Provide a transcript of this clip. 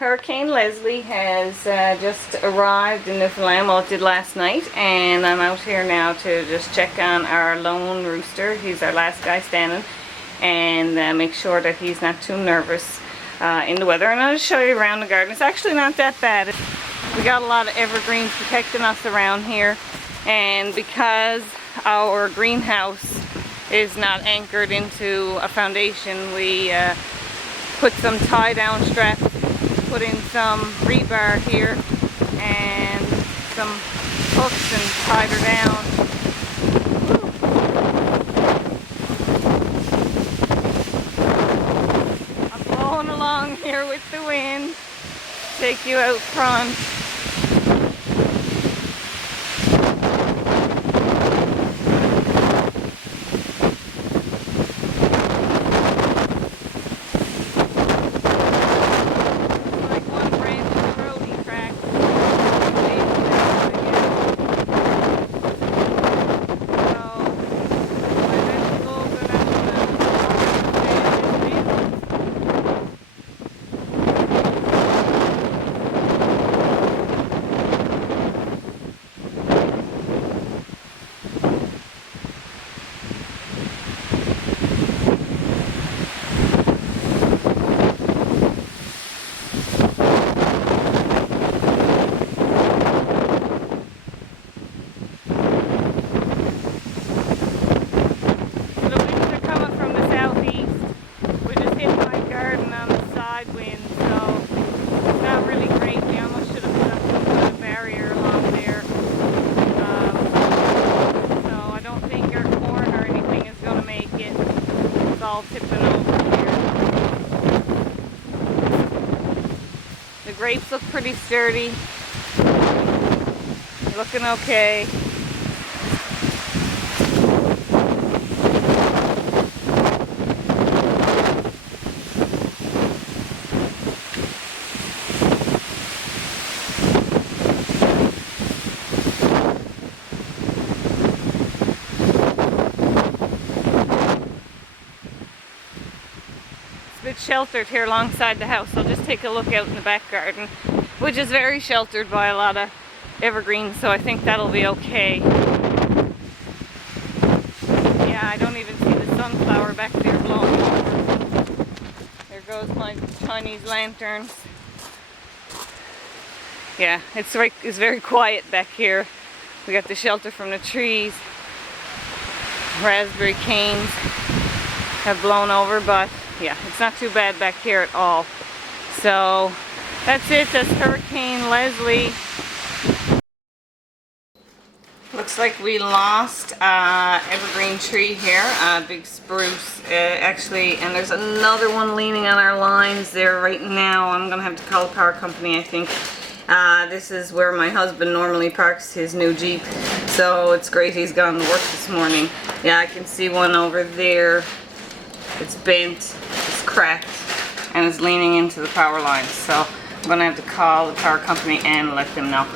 Hurricane Leslie has just arrived in Newfoundland. Well, it did last night, and I'm out here now to just check on our lone rooster. He's our last guy standing, and make sure that he's not too nervous in the weather. And I'll just show you around the garden. It's actually not that bad. We got a lot of evergreens protecting us around here, and because our greenhouse is not anchored into a foundation, we put some tie-down straps, put in some rebar here and some hooks and tied her down. Woo. I'm blowing along here with the wind. Take you out front. Tipping over here. The grapes look pretty sturdy. Looking okay. It's sheltered here alongside the house. I'll just take a look out in the back garden, which is very sheltered by a lot of evergreens, so I think that'll be okay. Yeah, I don't even see the sunflower back there blowing over. There goes my Chinese lanterns. Yeah, it's very quiet back here. We got the shelter from the trees. Raspberry canes have blown over, but yeah, it's not too bad back here at all. So that's it. That's Hurricane Leslie. Looks like we lost evergreen tree here, a big spruce actually, and there's another one leaning on our lines there right now. I'm gonna have to call the power company, I think. This is where my husband normally parks his new Jeep, so it's great he's gone to work this morning. Yeah, I can see one over there. It's bent, it's cracked, and it's leaning into the power lines. So I'm going to have to call the power company and let them know.